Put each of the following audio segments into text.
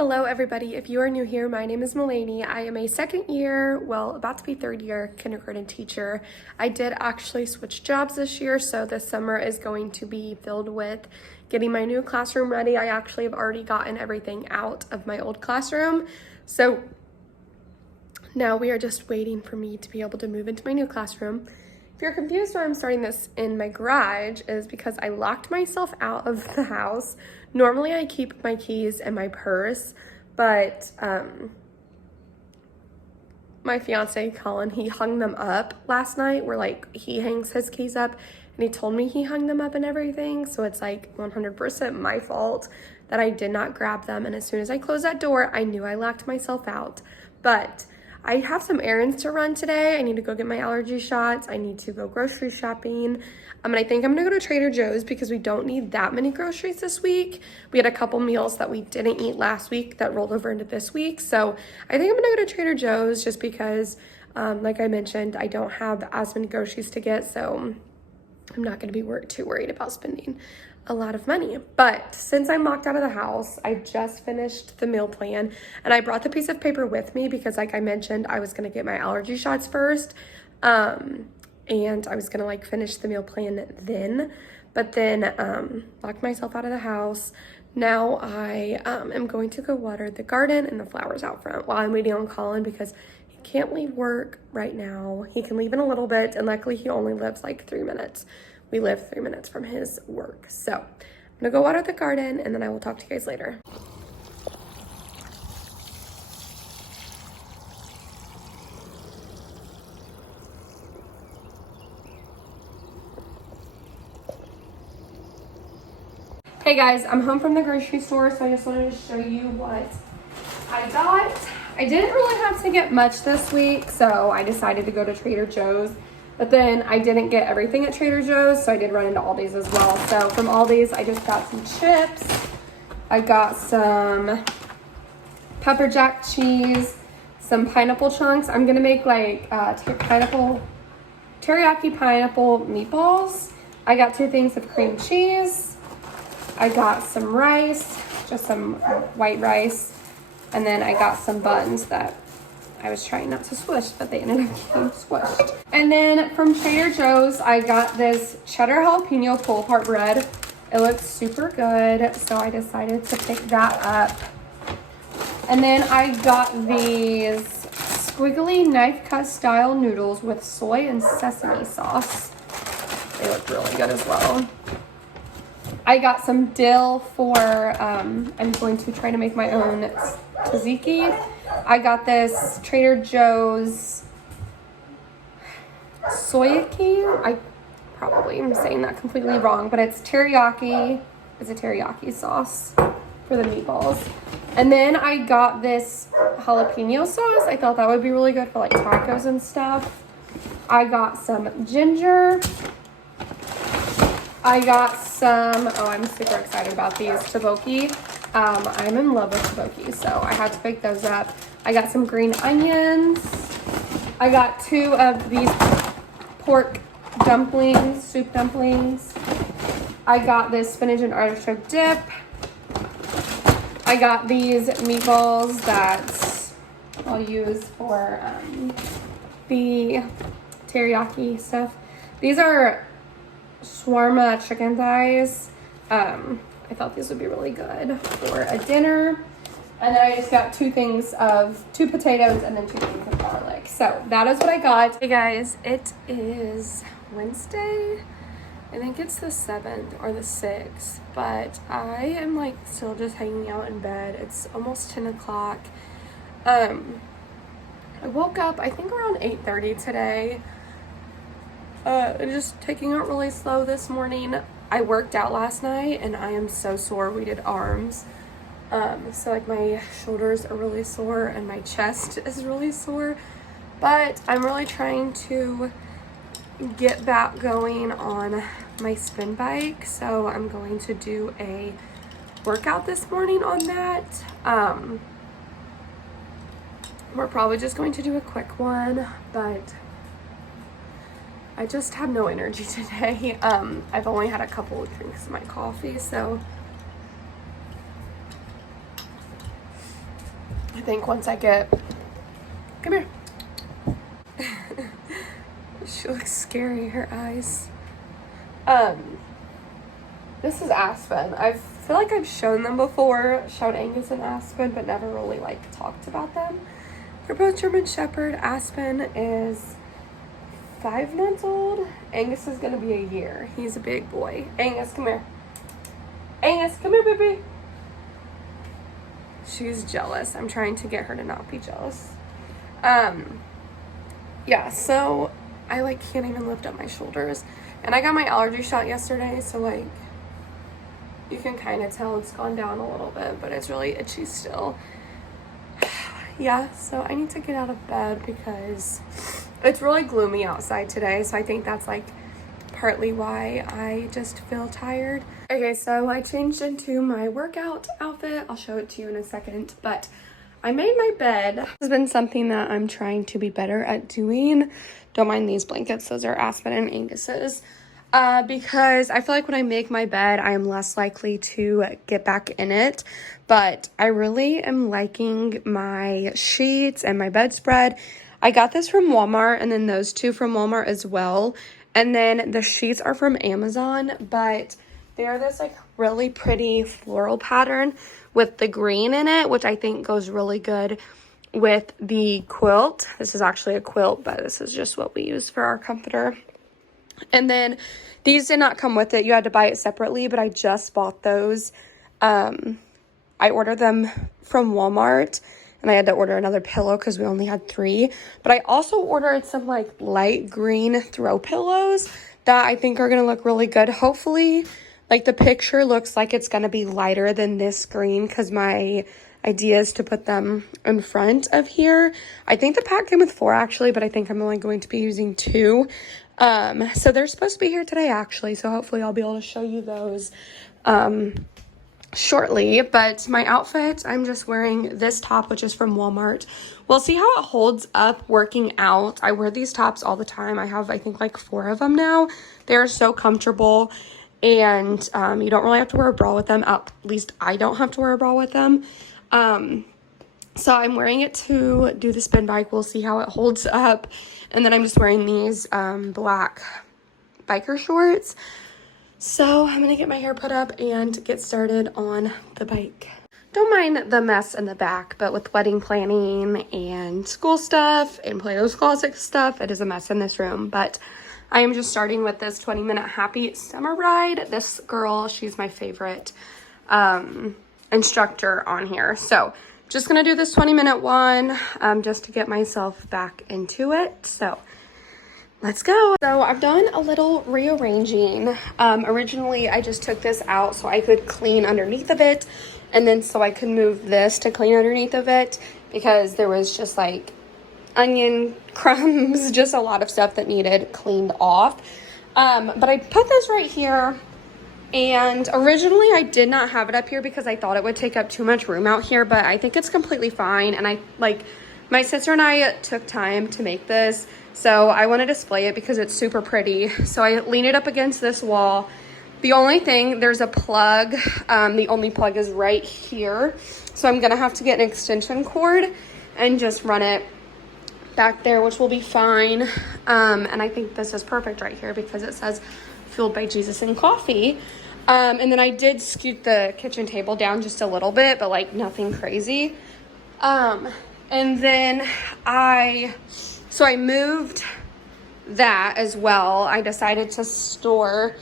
Hello everybody, if you are new here, my name is Melanie. I am a second year, well, about to be third year kindergarten teacher. I did actually switch jobs this year, so this summer is going to be filled with getting my new classroom ready. I actually have already gotten everything out of my old classroom, so now we are just waiting for me to be able to move into my new classroom. If you're confused why I'm starting this in my garage, is because I locked myself out of the house. Normally I keep my keys in my purse, but my fiance Colin, he hung them up last night, where like he hangs his keys up, and he told me he hung them up and everything, so it's like 100% my fault that I did not grab them. And as soon as I closed that door, I knew I locked myself out. But I have some errands to run today. I need to go get my allergy shots. I need to go grocery shopping. And I think I'm gonna go to Trader Joe's because we don't need that many groceries this week. We had a couple meals that we didn't eat last week that rolled over into this week. So I think I'm gonna go to Trader Joe's just because, like I mentioned, I don't have as many groceries to get. So I'm not gonna be too worried about spending a lot of money. But since I'm locked out of the house, I just finished the meal plan, and I brought the piece of paper with me because, like I mentioned, I was gonna get my allergy shots first, and I was gonna like finish the meal plan then, but then locked myself out of the house. Now I am going to go water the garden and the flowers out front while I'm waiting on Colin, because he can't leave work right now. He can leave in a little bit, and luckily he only lives like 3 minutes. We live 3 minutes from his work. So I'm gonna go water the garden, and then I will talk to you guys later. Hey guys, I'm home from the grocery store, so I just wanted to show you what I got. I didn't really have to get much this week, so I decided to go to Trader Joe's. But then I didn't get everything at Trader Joe's, so I did run into Aldi's as well. So from Aldi's, I just got some chips. I got some pepper jack cheese, some pineapple chunks. I'm gonna make like teriyaki pineapple meatballs. I got 2 things of cream cheese. I got some rice, just some white rice. And then I got some buns that I was trying not to squish, but they ended up getting squished. And then from Trader Joe's, I got this cheddar jalapeno pull-apart bread. It looks super good, so I decided to pick that up. And then I got these squiggly knife cut style noodles with soy and sesame sauce. They look really good as well. I got some dill for, I'm going to try to make my own tzatziki. I got this Trader Joe's soyaki. I probably am saying that completely wrong, but it's teriyaki. It's a teriyaki sauce for the meatballs. And then I got this jalapeno sauce. I thought that would be really good for like tacos and stuff. I got some ginger. I got some, oh, I'm super excited about these, tteokbokki. I'm in love with tteokbokki, so I had to pick those up. I got some green onions. I got 2 of these pork dumplings, soup dumplings. I got this spinach and artichoke dip. I got these meatballs that I'll use for the teriyaki stuff. These are shawarma chicken thighs. I thought these would be really good for a dinner. And then I just got 2 potatoes and then 2 things of garlic. So that is what I got. Hey guys, it is Wednesday. I think it's the 7th or the 6th, but I am like still just hanging out in bed. It's almost 10 o'clock. I woke up, I think around 8:30 today. Just taking it really slow this morning. I worked out last night and I am so sore. We did arms. So like my shoulders are really sore and my chest is really sore, but I'm really trying to get back going on my spin bike. So I'm going to do a workout this morning on that. We're probably just going to do a quick one, but I just have no energy today. I've only had a couple of drinks of my coffee, so I think once I get, come here. She looks scary, her eyes. This is Aspen. I feel like I've shown them before, shown Angus and Aspen, but never really like talked about them. They're both German Shepherd. Aspen is 5 months old. Angus is gonna be a year. He's a big boy. Angus, come here. Angus, come here, baby. She's jealous. I'm trying to get her to not be jealous. Yeah, so I like can't even lift up my shoulders. And I got my allergy shot yesterday, so like you can kind of tell it's gone down a little bit, but it's really itchy still. Yeah, so I need to get out of bed because it's really gloomy outside today, so I think that's like partly why I just feel tired. Okay, so I changed into my workout outfit. I'll show it to you in a second, but I made my bed. This has been something that I'm trying to be better at doing. Don't mind these blankets, those are Aspen and Angus's. Because I feel like when I make my bed, I am less likely to get back in it. But I really am liking my sheets and my bedspread. I got this from Walmart, and then those two from Walmart as well. And then the sheets are from Amazon, but they're this like really pretty floral pattern with the green in it, which I think goes really good with the quilt. This is actually a quilt, but this is just what we use for our comforter. And then these did not come with it. You had to buy it separately, but I just bought those. I ordered them from Walmart, and I had to order another pillow because we only had 3. But I also ordered some like light green throw pillows that I think are going to look really good. Hopefully, like the picture looks like it's going to be lighter than this green because my idea is to put them in front of here. I think the pack came with 4 actually, but I think I'm only going to be using 2. So they're supposed to be here today actually, so hopefully I'll be able to show you those shortly. But my outfit, I'm just wearing this top, which is from Walmart. We'll see how it holds up working out. I wear these tops all the time. I have, I think, like 4 of them now. They're so comfortable, and you don't really have to wear a bra with them. At least I don't have to wear a bra with them. So I'm wearing it to do the spin bike. We'll see how it holds up. And then I'm just wearing these black biker shorts. So I'm going to get my hair put up and get started on the bike. Don't mind the mess in the back, but with wedding planning and school stuff and Play-Doh's Closet stuff, it is a mess in this room. But I am just starting with this 20-minute happy summer ride. This girl, she's my favorite instructor on here. So just gonna do this 20-minute one just to get myself back into it. So let's go. So I've done a little rearranging. Originally I just took this out so I could clean underneath of it, and then so I could move this to clean underneath of it because there was just like onion crumbs, just a lot of stuff that needed cleaned off. But I put this right here. And originally I did not have it up here because I thought it would take up too much room out here, but I think it's completely fine. And my sister and I took time to make this, so I want to display it because it's super pretty. So I lean it up against this wall. The only thing, there's a plug. The only plug is right here. So I'm going to have to get an extension cord and just run it back there, which will be fine. And I think this is perfect right here because it says fueled by Jesus and coffee. And then I did scoot the kitchen table down just a little bit, but like nothing crazy. And then I moved that as well. I decided to store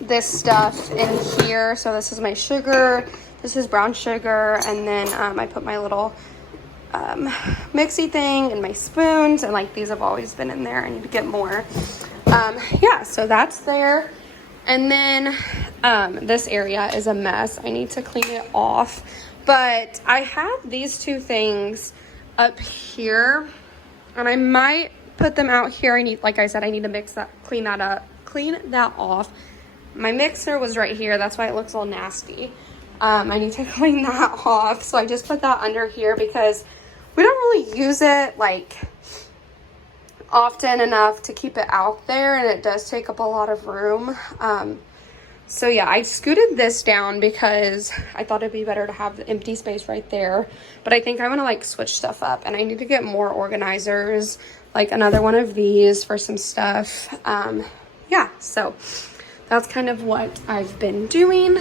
this stuff in here. So this is my sugar, this is brown sugar, and then I put my little mixy thing and my spoons, and like these have always been in there. I need to get more. Yeah, so that's there. And then this area is a mess. I need to clean it off. But I have these 2 things up here, and I might put them out here. Like I said, I need to mix that, clean that off. My mixer was right here. That's why it looks all nasty. I need to clean that off. So I just put that under here because we don't really use it like often enough to keep it out there, and it does take up a lot of room. So yeah, I scooted this down because I thought it'd be better to have the empty space right there. But I think I want to like switch stuff up, and I need to get more organizers, like another one of these for some stuff. Yeah, so that's kind of what I've been doing.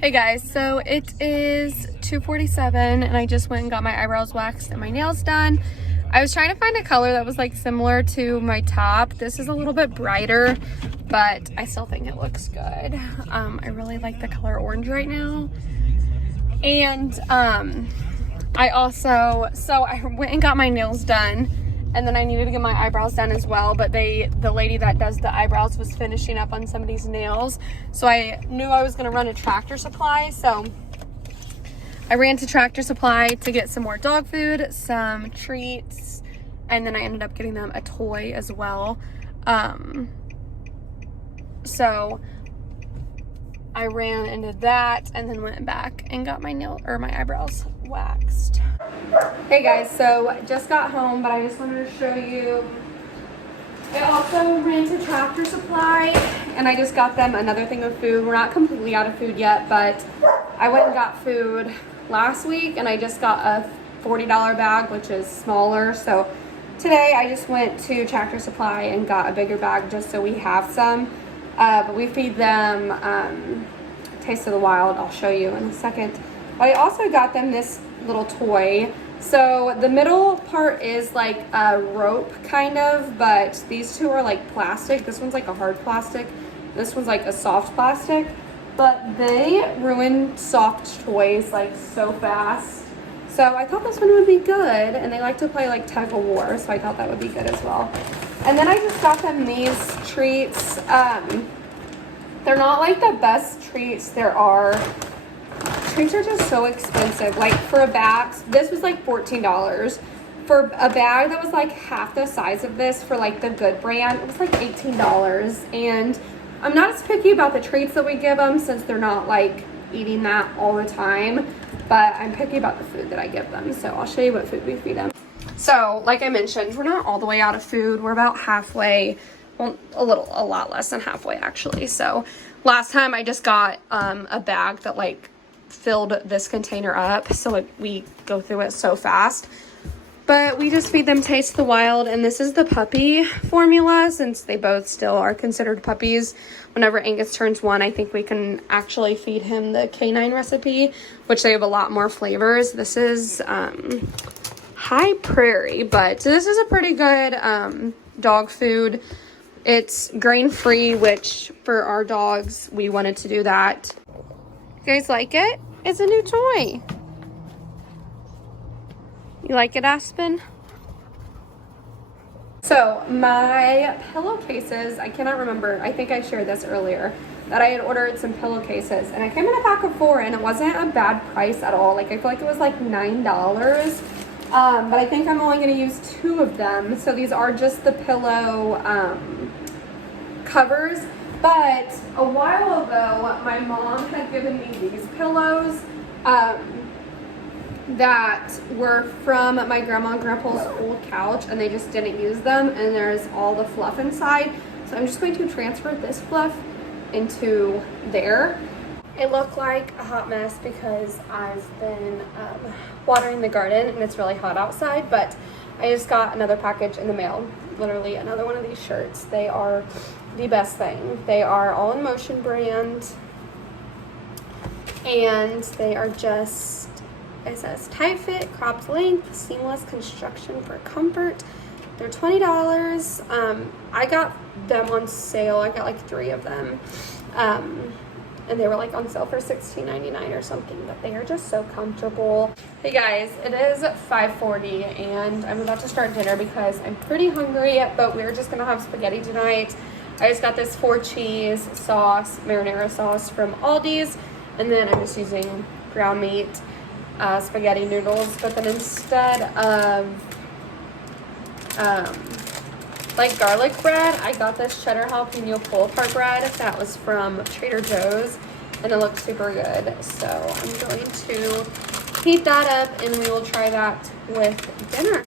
Hey guys, so it is 2:47 and I just went and got my eyebrows waxed and my nails done. I was trying to find a color that was like similar to my top. This is a little bit brighter, but I still think it looks good. I really like the color orange right now. And I went and got my nails done, and then I needed to get my eyebrows done as well, but the lady that does the eyebrows was finishing up on somebody's nails, so I knew I was gonna run to Tractor Supply, so I ran to Tractor Supply to get some more dog food, some treats, and then I ended up getting them a toy as well. So I ran and did that, and then went back and got my my eyebrows waxed. Hey guys, so just got home, but I just wanted to show you. I also ran to Tractor Supply and I just got them another thing of food. We're not completely out of food yet, but I went and got food last week and I just got a $40 bag, which is smaller. So today I just went to Tractor Supply and got a bigger bag just so we have some. But we feed them Taste of the Wild. I'll show you in a second. But I also got them this little toy. So the middle part is like a rope kind of, but these two are like plastic. This one's like a hard plastic. This one's like a soft plastic. But they ruin soft toys like so fast. So I thought this one would be good, and they like to play like tug of war, so I thought that would be good as well. And then I just got them these treats. They're not like the best treats there are. Treats are just so expensive. Like for a bag, this was like $14. For a bag that was like half the size of this for like the Good brand, it was like $18. And I'm not as picky about the treats that we give them since they're not like eating that all the time, but I'm picky about the food that I give them. So I'll show you what food we feed them. So like I mentioned, we're not all the way out of food. We're about halfway, well, a lot less than halfway actually. So last time I just got a bag that like filled this container up, so we go through it so fast. But we just feed them Taste of the Wild, and this is the puppy formula since they both still are considered puppies. Whenever Angus turns 1, I think we can actually feed him the canine recipe, which they have a lot more flavors. This is High Prairie, but this is a pretty good dog food. It's grain-free, which for our dogs, we wanted to do that. You guys like it? It's a new toy. You like it, Aspen? So my pillowcases, I cannot remember, I think I shared this earlier, that I had ordered some pillowcases, and I came in a pack of 4, and it wasn't a bad price at all. Like I feel like it was like $9. But I think I'm only going to use 2 of them. So these are just the pillow covers. But a while ago, my mom had given me these pillows that were from my grandma and grandpa's old couch, and they just didn't use them, and there's all the fluff inside. So I'm just going to transfer this fluff into there. It looked like a hot mess because I've been watering the garden and it's really hot outside, but I just got another package in the mail. Literally another one of these shirts. They are the best thing. They are All in Motion brand, and they are just, it says tight fit, cropped length, seamless construction for comfort. They're $20. I got them on sale. I got like 3 of them. And they were like on sale for $16.99 or something, but they are just so comfortable. Hey guys, it is 5:40 and I'm about to start dinner because I'm pretty hungry, but we're just gonna have spaghetti tonight. I just got this 4-cheese sauce, marinara sauce from Aldi's, and then I'm just using ground meat spaghetti noodles, but then instead of like garlic bread, I got this cheddar jalapeno pull-apart bread that was from Trader Joe's, and it looks super good. So I'm going to heat that up and we will try that with dinner.